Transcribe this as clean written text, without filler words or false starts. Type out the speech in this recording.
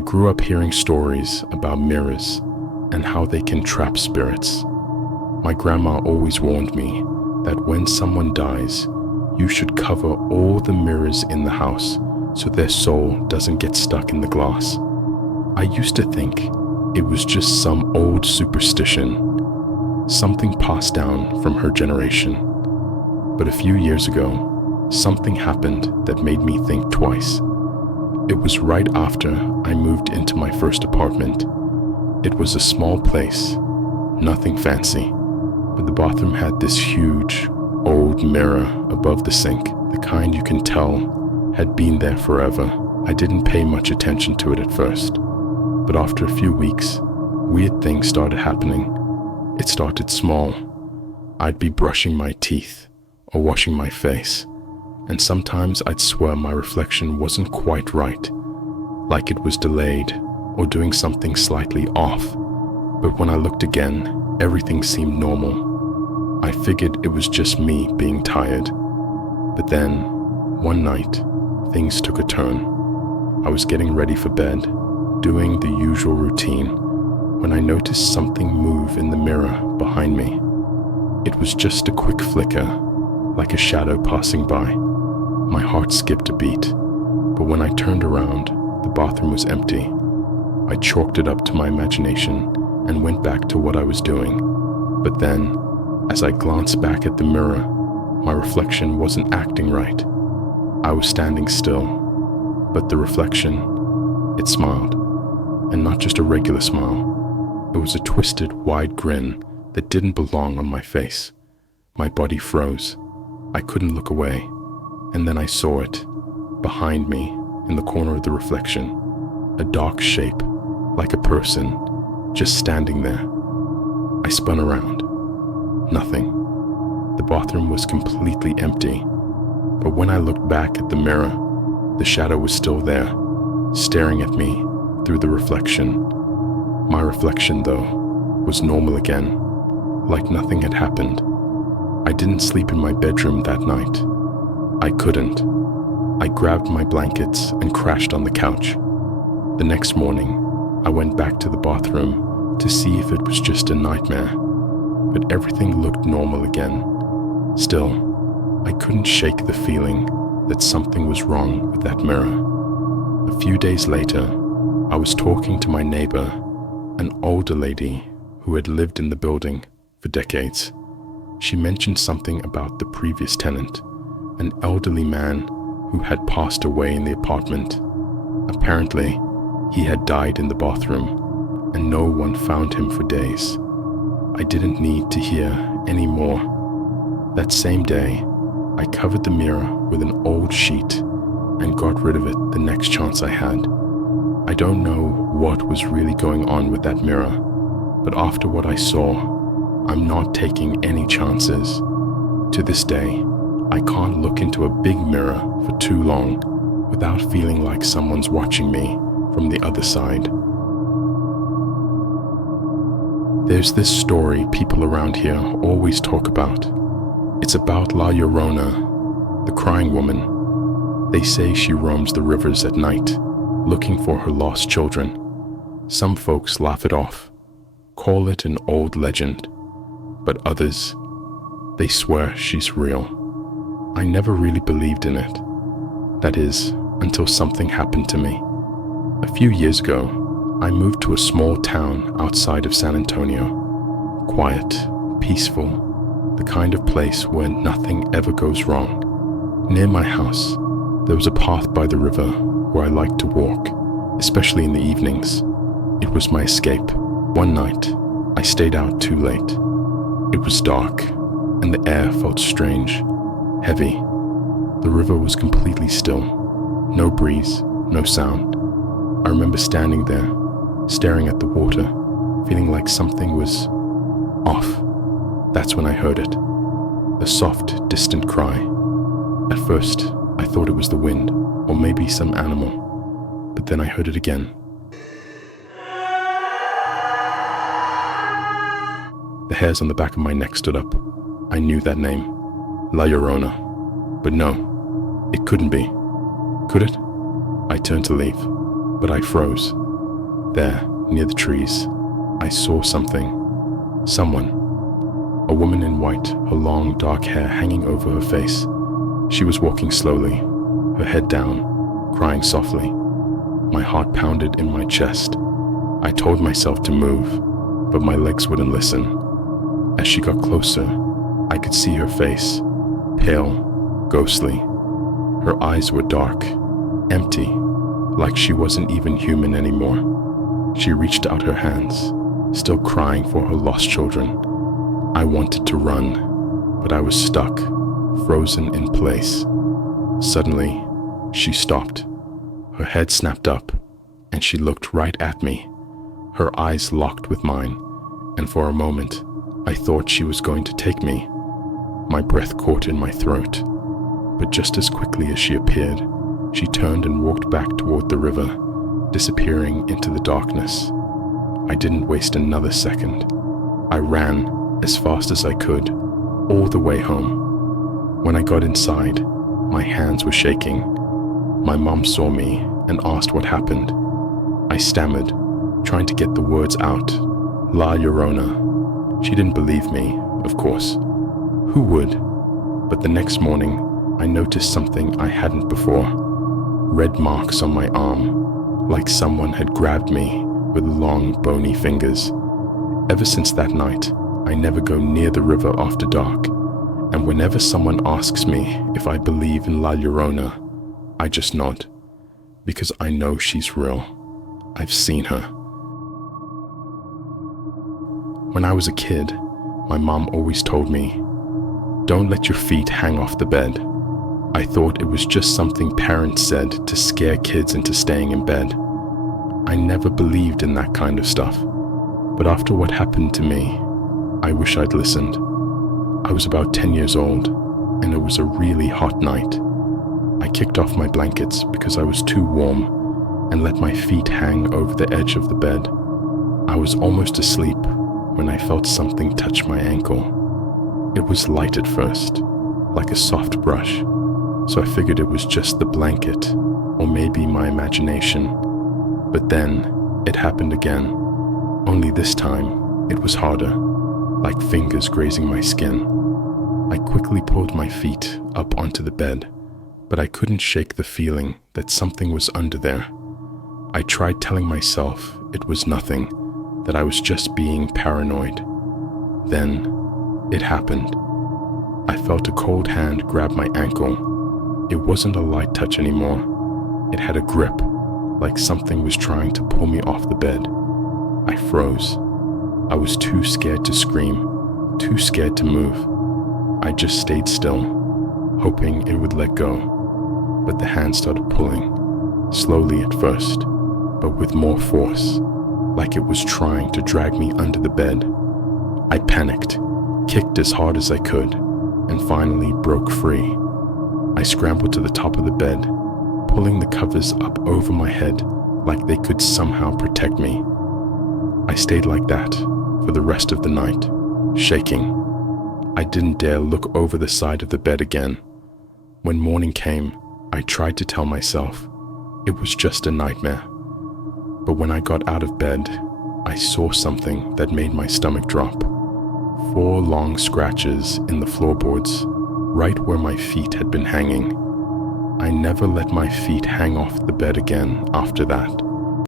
grew up hearing stories about mirrors and how they can trap spirits. My grandma always warned me that when someone dies, you should cover all the mirrors in the house so their soul doesn't get stuck in the glass. I used to think it was just some old superstition, something passed down from her generation. But a few years ago, something happened that made me think twice. It was right after I moved into my first apartment. It was a small place, nothing fancy, but the bathroom had this huge, old mirror above the sink, the kind you can tell had been there forever. I didn't pay much attention to it at first, but after a few weeks, weird things started happening. It started small. I'd be brushing my teeth or washing my face, and sometimes I'd swear my reflection wasn't quite right, like it was delayed or doing something slightly off. But when I looked again, everything seemed normal. I figured it was just me being tired. But then, one night, things took a turn. I was getting ready for bed, doing the usual routine, when I noticed something move in the mirror behind me. It was just a quick flicker, like a shadow passing by. My heart skipped a beat, but when I turned around, the bathroom was empty. I chalked it up to my imagination and went back to what I was doing. But then, as I glanced back at the mirror, my reflection wasn't acting right. I was standing still, but the reflection, it smiled. And not just a regular smile. It was a twisted, wide grin that didn't belong on my face. My body froze. I couldn't look away. And then I saw it, behind me, in the corner of the reflection. A dark shape, like a person, just standing there. I spun around. Nothing. The bathroom was completely empty. But when I looked back at the mirror, the shadow was still there, staring at me through the reflection. My reflection, though, was normal again, like nothing had happened. I didn't sleep in my bedroom that night. I couldn't. I grabbed my blankets and crashed on the couch. The next morning, I went back to the bathroom to see if it was just a nightmare, but everything looked normal again. Still, I couldn't shake the feeling that something was wrong with that mirror. A few days later, I was talking to my neighbor, an older lady who had lived in the building for decades. She mentioned something about the previous tenant, an elderly man who had passed away in the apartment. Apparently, he had died in the bathroom, and no one found him for days. I didn't need to hear any more. That same day, I covered the mirror with an old sheet and got rid of it the next chance I had. I don't know what was really going on with that mirror, but after what I saw, I'm not taking any chances. To this day, I can't look into a big mirror for too long without feeling like someone's watching me from the other side. There's this story people around here always talk about. It's about La Llorona, the crying woman. They say she roams the rivers at night, looking for her lost children. Some folks laugh it off, call it an old legend, but others, they swear she's real. I never really believed in it. That is, until something happened to me. A few years ago, I moved to a small town outside of San Antonio. Quiet, peaceful, the kind of place where nothing ever goes wrong. Near my house, there was a path by the river where I liked to walk, especially in the evenings. It was my escape. One night, I stayed out too late. It was dark, and the air felt strange, heavy. The river was completely still. No breeze, no sound. I remember standing there, staring at the water, feeling like something was off. That's when I heard it. A soft, distant cry. At first, I thought it was the wind, or maybe some animal. But then I heard it again. The hairs on the back of my neck stood up. I knew that name. La Llorona. But no, it couldn't be. Could it? I turned to leave, but I froze. There, near the trees, I saw something. Someone. A woman in white, her long dark hair hanging over her face. She was walking slowly, her head down, crying softly. My heart pounded in my chest. I told myself to move, but my legs wouldn't listen. As she got closer, I could see her face, pale, ghostly. Her eyes were dark, empty, like she wasn't even human anymore. She reached out her hands, still crying for her lost children. I wanted to run, but I was stuck, frozen in place. Suddenly, she stopped. Her head snapped up, and she looked right at me. Her eyes locked with mine, and for a moment, I thought she was going to take me. My breath caught in my throat, but just as quickly as she appeared, she turned and walked back toward the river, disappearing into the darkness. I didn't waste another second. I ran as fast as I could, all the way home. When I got inside, my hands were shaking. My mom saw me and asked what happened. I stammered, trying to get the words out. La Llorona. She didn't believe me, of course. Who would? But the next morning, I noticed something I hadn't before. Red marks on my arm, like someone had grabbed me with long, bony fingers. Ever since that night, I never go near the river after dark, and whenever someone asks me if I believe in La Llorona, I just nod, because I know she's real. I've seen her. When I was a kid, my mom always told me, "Don't let your feet hang off the bed." I thought it was just something parents said to scare kids into staying in bed. I never believed in that kind of stuff, but after what happened to me, I wish I'd listened. I was about 10 years old, and it was a really hot night. I kicked off my blankets because I was too warm and let my feet hang over the edge of the bed. I was almost asleep when I felt something touch my ankle. It was light at first, like a soft brush, so I figured it was just the blanket or maybe my imagination. But then it happened again, only this time it was harder, like fingers grazing my skin. I quickly pulled my feet up onto the bed, but I couldn't shake the feeling that something was under there. I tried telling myself it was nothing, that I was just being paranoid. Then it happened. I felt a cold hand grab my ankle. It wasn't a light touch anymore. It had a grip, like something was trying to pull me off the bed. I froze. I was too scared to scream, too scared to move. I just stayed still, hoping it would let go. But the hand started pulling, slowly at first, but with more force, like it was trying to drag me under the bed. I panicked, kicked as hard as I could, and finally broke free. I scrambled to the top of the bed, pulling the covers up over my head like they could somehow protect me. I stayed like that for the rest of the night, shaking. I didn't dare look over the side of the bed again. When morning came, I tried to tell myself it was just a nightmare. But when I got out of bed, I saw something that made my stomach drop. 4 long scratches in the floorboards, right where my feet had been hanging. I never let my feet hang off the bed again after that.